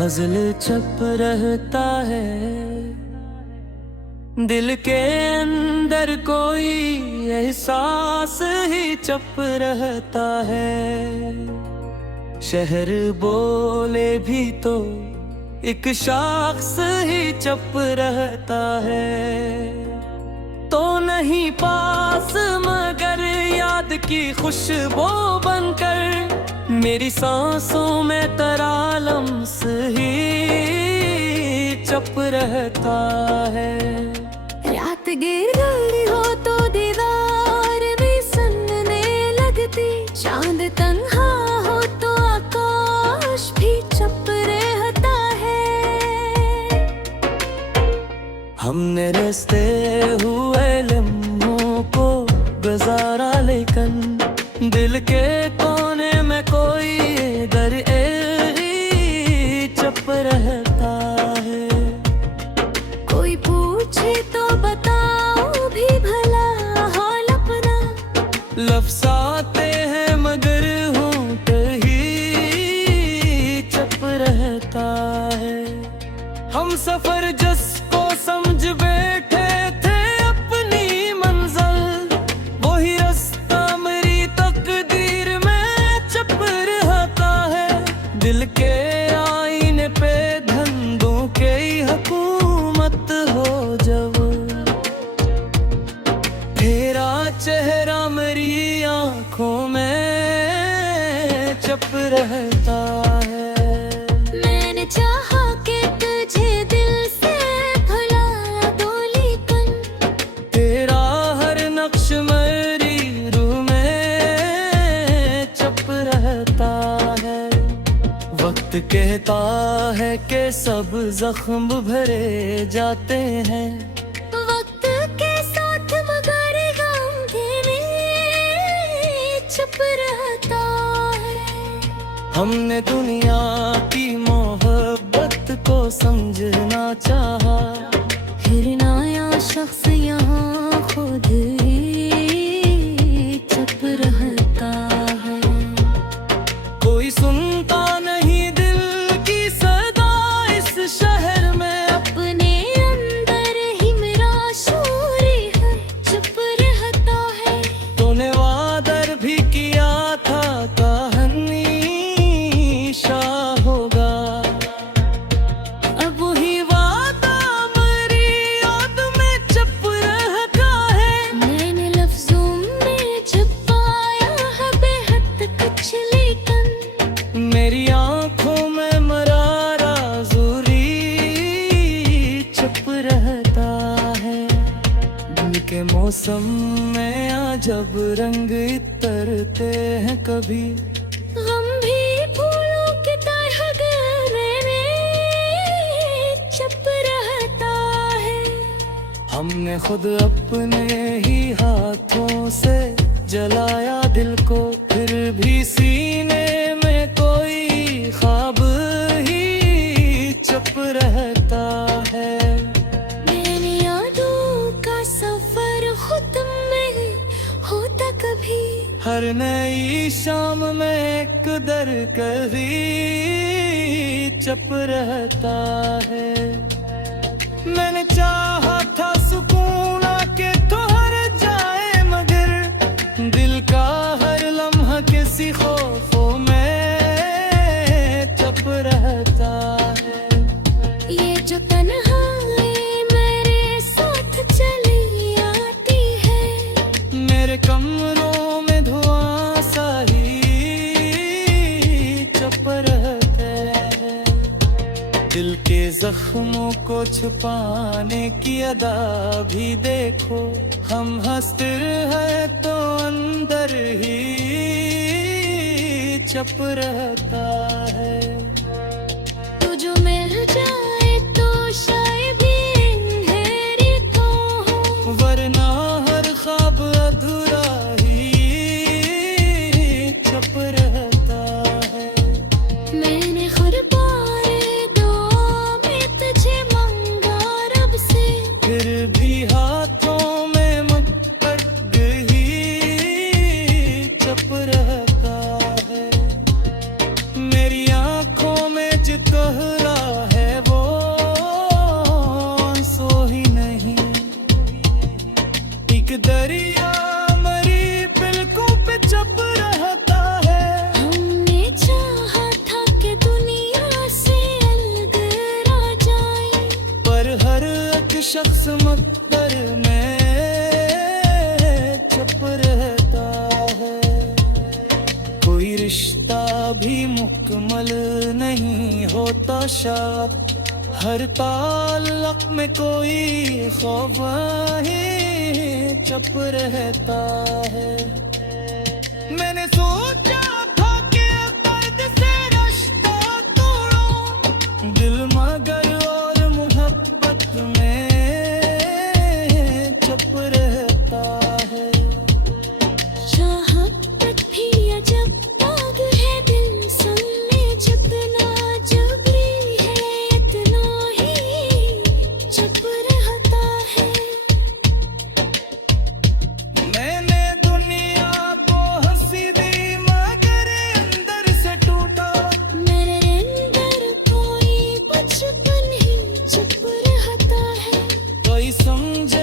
गजल चप रहता है, दिल के अंदर कोई एहसास ही चप रहता है। शहर बोले भी तो एक शख्स ही चप रहता है। तो नहीं पास मगर याद की खुशबू बनकर मेरी सांसों में तेरा लम्स ही चप रहता है। रात गिर गई हो तो दीवार भी सनने लगती, चांद तन्हा हो तो आकाश भी चप रहता है। हमने रस्ते हुए लम्हों को गुजारा, लेकिन दिल के कोने में कोई दर ही चप रहता है। कोई पूछे तो बताओ भी भला हाल अपना, लफ्ज़ आते हैं मगर होंठ ही चप रहता है। हम सफर जिसको समझ बैठे थे अपनी मंजिल, वही रास्ता मेरी तकदीर में चप रहता है। दिल के आईने पे धंधों के हुकूमत हो जब, तेरा चेहरा मेरी आंखों में चप रहता है। मैंने चाहा कि तुझे दिल से भुला दूं, लेकिन तेरा हर नक्श मेरी रूह में चप रहता है। वक्त कहता है कि सब जख्म भरे जाते हैं, वक्त के साथ मगर गम भी चुप रहता है। हमने दुनिया की मोहब्बत को समझना चाहा, फिर नया शख्स यहाँ खुद ही चुप रहता है। कोई सुनता नहीं दिल की सदा इस शहर में, अपने अंदर ही मेरा शोर है चुप रहता है। तूने वादर भी किया था कहानी शाह होगा, अब वही वादा मेरी याद में चप रहता है। मैंने लफ्जों में छुपाया है बेहद कुछ, लेकिन मेरी आंखों में मरारा ज़ूरी चप रहता है। दिन के मौसम में अजब रंग इतरते हैं, कभी गम भी फूलों की तरह गहरे में चप रहता है। हमने खुद अपने ही हाथों से जलाया दिल को, फिर भी सीने में कोई ख्वाब ही चप रहता है। मेरी यादों का सफर खुद में होता कभी, हर नई शाम में एक दर कभी चप रहता है। मैंने चाहा था सुकून आके तो हर जाए, मगर दिल का हर लम्हा किसी खौफों में चप रहता है। ये जो तन्हाई मेरे साथ चली आती है, मेरे कमरों में धुआं सा ही चप रहते हैं। दिल के जख्मों को छुपाने की अदा भी देखो, हम हंसते हैं तो अंदर ही चप रहता है। तू जो मिल जाए तो शायद भी अंधेरी को हो, वरना हर ख्वाब अधूरा ही चप रहता है। मैंने खुरबारे दुआ में तुझे मांगा रब से, फिर भी हाथों में मकड़ ही चप रहता है। मेरी आंखों रिश्ता भी मुकम्मल नहीं होता शायद, हर ताल्लुक में कोई खौफ ही चुप रहता है। मैंने सोचा था कि दर्द से रिश्ता तोड़ूं, दिल मगर और मोहब्बत में चुप रहता है। चाहत भी अजब दाग है दिल सुनने, जितना जबरी है इतना ही चुप रहता है। मैंने दुनिया को हंसी दी मगर अंदर से टूटा, मेरे अंदर कोई बचपन ही चुप रहता है। कोई समझे